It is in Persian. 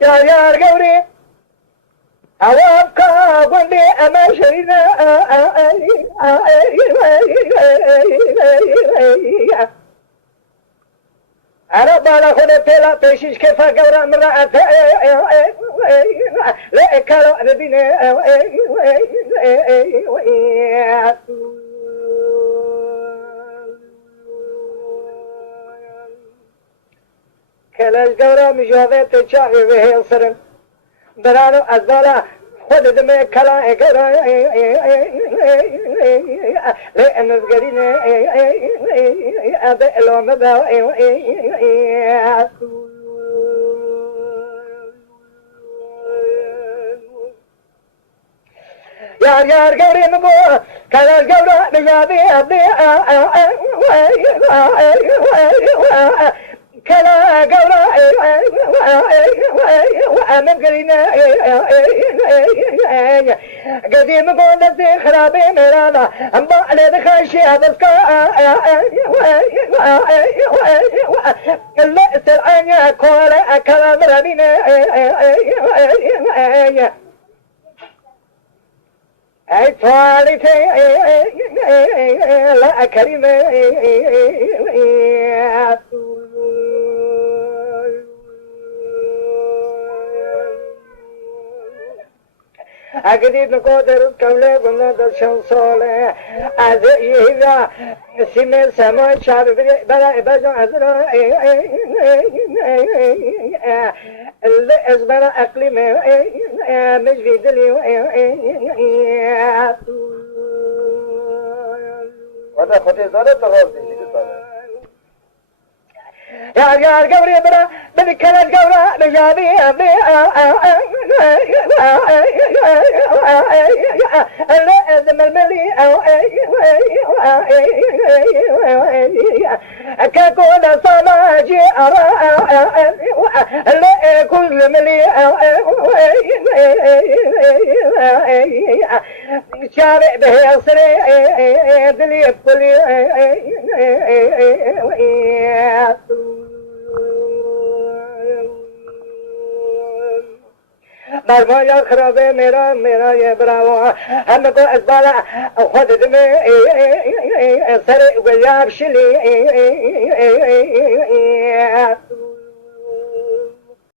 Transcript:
يا قوري أوابكا قندي أما شرينا أنا بالا خد تلا بيشيش كيف قورا مرأة لا كارو أبينا كلاش قورا مجوابة تشاغي وهي الصرم برانو أزبالا خود دمي كلا قورا لأن القرين أبي لوم باو يا قوري مبو كلاش قورا مجابي أبي كلا قورا وأمن قرينا قديم قول زي خرابي مرانا أما على دخاشي أبسكا اللي سرعانيا كولا كلام ربينا أي تواليتي لا كريمة أقدر نقدر كمله قلنا دشانساله از ایرا سیم سما شاب برای بجان ازرا الازبر عقلی مجبی دلی وده خودی داره تو راضی نیست داره يا قوري برا بنكلت قورا بجابي أبي لازم الملي ككل صماجي لا كل ملي شارع به يصري دلي بكلي مرما یا خرابه میرا یه براو همه کو از بالا خود دمه سر گلیاب شلی